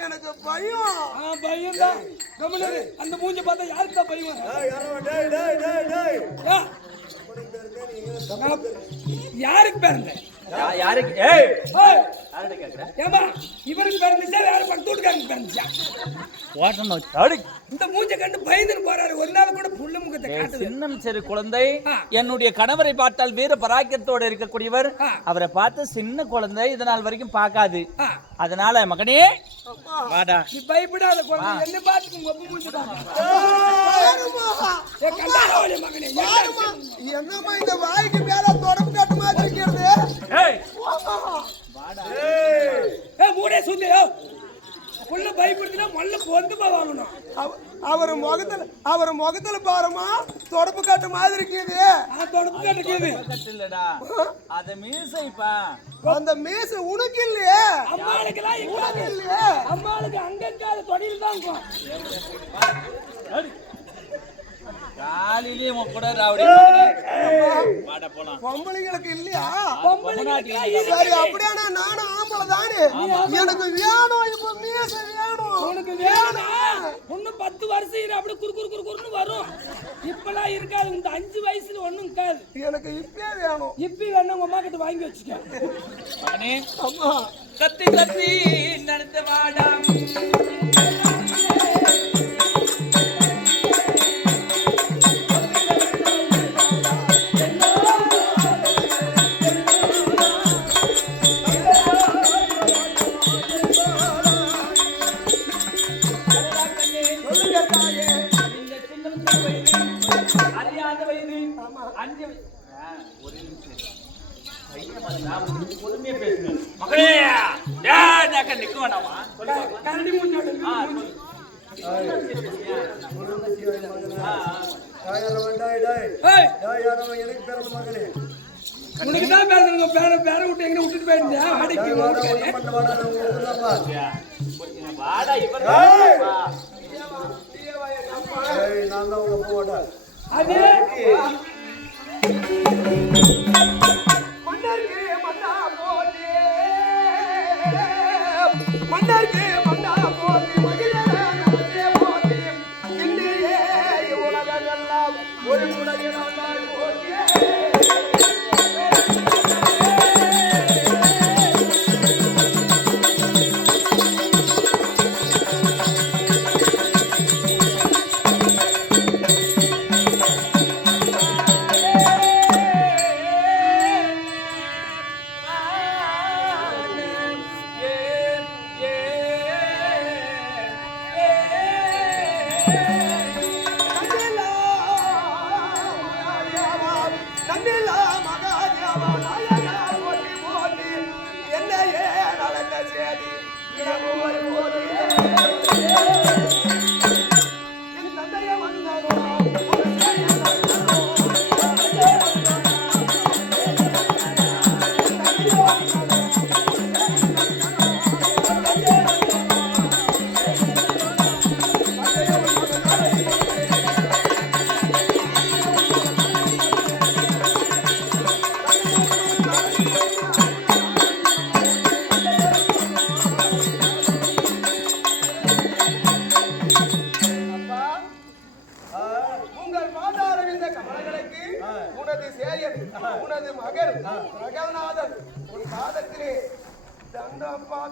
எனக்கு பயம் ஆ, பயம்தான். கம்முனு அந்த மூஞ்ச பார்த்தா யாருக்கு தான் பயம் யாருக்கு பிறந்த ஏய்! இவருக்கு பிறந்துச்சா பிறந்துச்சா இந்த மூஞ்ச கண்டு பயந்துன்னு போறாரு. ஒரு நாள் கூட புள்ள முகத்தை காட்டுது சின்னம் சிறு குழந்தை. என்னுடைய கணவரை பார்த்தால் வீர பராக்கியத்தோடு இருக்கக்கூடியவர். அவரை பார்த்து சின்ன குழந்தை இது நாள் வரைக்கும் பார்க்காது. அதனால மகனே வாடா. நீ பயப்படாத குழந்தை. என்ன பார்த்து என்னம்மா இந்த வாய்க்கு மேல தொடர்பு கட்டு மாதிரி இருக்கிறது ஏ மூடே சொல்லியோ புள்ள பயப்படுத்தினா மல்ல பொந்து வாங்கணும் அவ- அவர் முகத்துல அவர் முகத்துல பாருமா தொடப்பு காட்டு மாதிரி இருக்குது தொடப்பு கட்டுக்குது இருக்குது இல்லடா அத மீசைப்பா அந்த மீசை உனக்கு இல்லையே அம்மாளுக்கு எல்லாம் உனக்கு இல்லையே. அம்மாளுக்கு அங்கங்க தொடையில் தான் இருக்கும் காலையிலேயே உன் கூட ராவடி. போலாம். பொம்பளைங்களுக்கு இல்லையா? இருக்கு. சரி அப்படியானா நானும் ஆம்பளை தானே? எனக்கு வேணும் இப்ப மீச வேணும் உனக்கு வேணும் இன்னும் பத்து வருஷம் அப்படி குறு குறு குறு குறுன்னு வரும். இப்பெல்லாம் இருக்காது இந்த அஞ்சு வயசுல ஒண்ணும் இருக்காது. எனக்கு இப்பே வேணும். இப்பி வேணா உங்க அம்மா கிட்ட வாங்கி வச்சுக்க. அம்மா. கத்தி கத்தி நடந்து வாடாம் சொல்லுங்க தாயே இந்த சின்னம் வயது, அறியாத வயது, அஞ்சு நிமிஷம் பொறுமையா பேசுங்க. மகளே, நிக்க கரடி எனக்கு பிறந்த உனக்கு தான் பேசுறீங்க பேர பேர விட்டு எங்க விட்டுட்டு அடிக்கு வாடா, இவர் நான் தான் உங்க போட்டேன் அது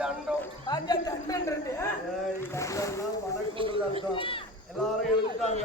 தண்டம். அங்க தண்டன்றது எல்லாரும் எழுதிட்டாங்க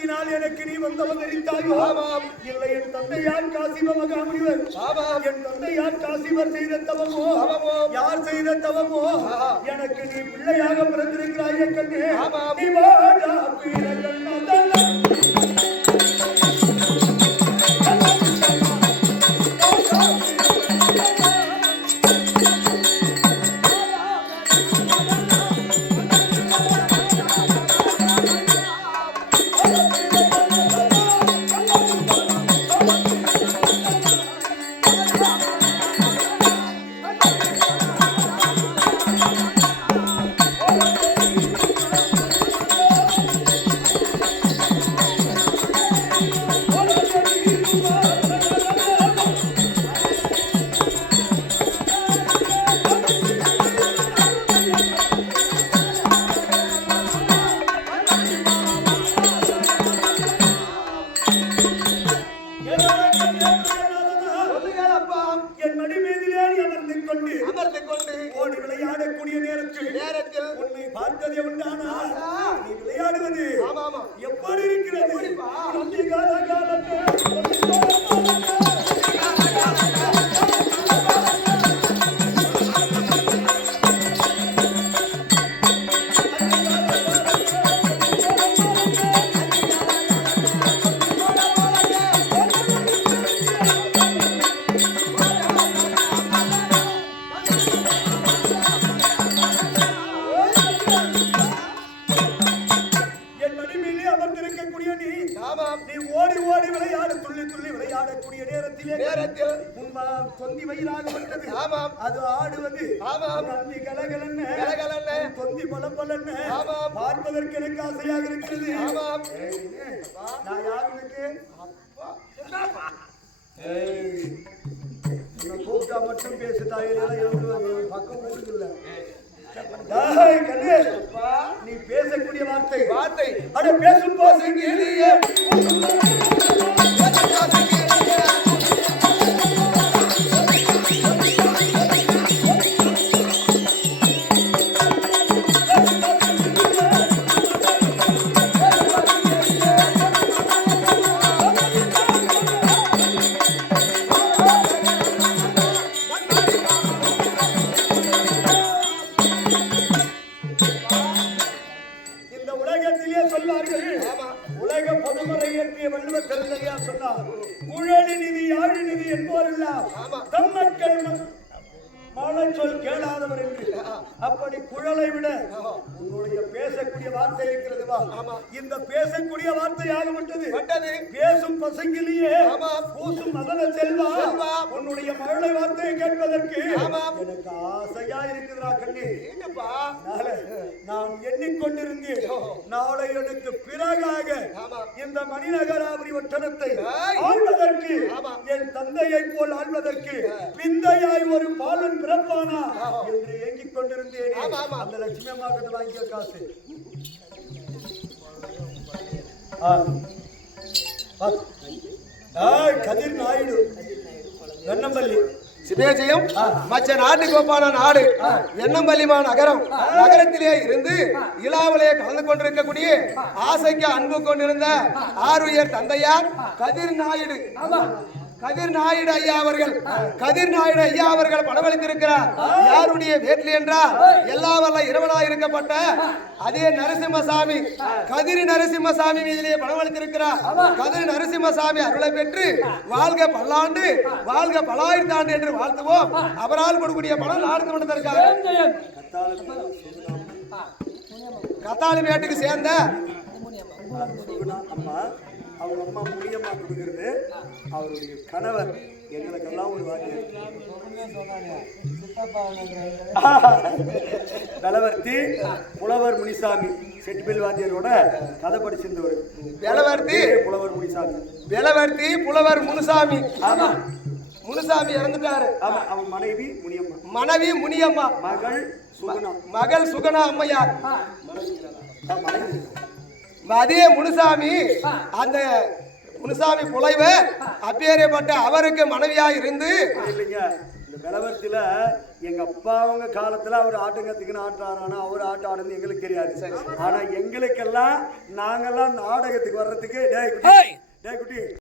தவத்தினால் எனக்கு நீ வந்து அவதரித்தாயோ. ஆமாம். இல்லை என் தந்தையார் காசிவ மகாமுனிவர் ஆமாம். என் தந்தையார் காசிவர் செய்த தவமோ? யார் செய்த தவமோ? எனக்கு நீ பிள்ளையாக பிறந்திருக்கிறாயே கண்ணே. நீ வாடா பீர Bye. ஆமாம். நந்தி கலகலன்னு. கலகலன்னு. தொந்தி பல பலன்னு ஆமாம். பார்ப்பதற்கு எனக்கு ஆசையாக இருக்கிறது. ஆமாம். நான் யார் உனக்கு கூப்பிட்டா மட்டும் பேசு பக்கம் போடுதில்ல கண்ணு, நீ பேசக்கூடிய வார்த்தை. வார்த்தை. அட பேசும் போது என்போரெல்லாம் மக்கள் ம- மாலை சொல் கேளாதவர் என்று அப்படி குழலை விட உன்னுடைய பேசக்கூடிய வார்த்தை இருக்கிறது வா இந்த பேசக்கூடிய வார்த்தையாக விட்டது விட்டது. பேசும் பசங்கிலேயே. பூசும் மதன செல்வா. உன்னுடைய மழலை வார்த்தையை கேட்பதற்கு. எனக்கு ஆசையா இருக்குதுடா கண்ணி நான் எண்ணிக்கொண்டிருந்தேன் நாளை எனக்கு பிறகாக இந்த மணிநகராபுரி ஏய். ஆள்வதற்கு. என் தந்தையை போல் ஆள்வதற்கு பிந்தையாய் ஒரு பாலன் பிறப்பானா என்று ஏங்கிக் கொண்டிருந்தேன். அந்த லட்சுமி அம்மா கிட்ட வாங்கிய காசு. கதிர் நாயுடு. வெண்ணம்பள்ளி. சிதேஜயம் மற்ற நாட்டுக்கு ஒப்பான நாடு எண்ணம்பள்ளிமா நகரம். நகரத்திலே இருந்து இலாவிலே கலந்து கொண்டிருக்கக்கூடிய ஆசைக்கு அன்பு கொண்டிருந்த ஆருயர் தந்தையார் கதிர் நாயுடு. கதிர் நாயுடு ஐயா அவர்கள் கதிர் நாயுடு ஐயா அவர்கள் பணமளித்திருக்கிறார் யாருடைய வேட்லி என்றால் எல்லா வல்ல இரவனாய் இருக்கப்பட்ட அதே நரசிம்மசாமி. கதிரி நரசிம்மசாமி மீதிலே பணமளித்திருக்கிறார் கதிரி நரசிம்மசாமி அருளை பெற்று வாழ்க பல்லாண்டு வாழ்க பலாயிரத்து ஆண்டு என்று வாழ்த்துவோம். அவரால் கொடுக்கூடிய படம் நாடு கொண்டதற்காக கத்தாலி மேட்டுக்கு சேர்ந்த அம்மா அவங்க அம்மா முடியம்மா கொடுக்கிறது அவருடைய கணவர். எங்களுக்கெல்லாம் ஒரு வாத்தியார் பலவர்த்தி புலவர் முனிசாமி. செட்டிபில் வாத்தியாரோட கதை படிச்சிருந்தவர். வேலவர்த்தி புலவர் முனிசாமி. வெளவர்த்தி புலவர் முனுசாமி. ஆமா. முனுசாமி இறந்துட்டாரு. ஆமா அவன் மனைவி முனியம்மா. மனைவி முனியம்மா. மகள் சுகுணா. மகள் சுகனா அம்மையார். மனைவி. அதே முனுசாமி. அந்த முனுசாமி புலைவர் அப்பேறப்பட்ட அவருக்கு மனைவியா இருந்து இல்லைங்க. இந்த விளவரத்துல எங்க அப்பா அவங்க காலத்துல அவர் ஆட்டம் கத்துக்கின்னு ஆட்டுறாரானா அவர் ஆட்டம் ஆடுறது எங்களுக்கு தெரியாது. ஆனா எங்களுக்கெல்லாம் நாங்கெல்லாம் நாடகத்துக்கு வர்றதுக்கு டேய் குட்டி! டேய் குட்டி.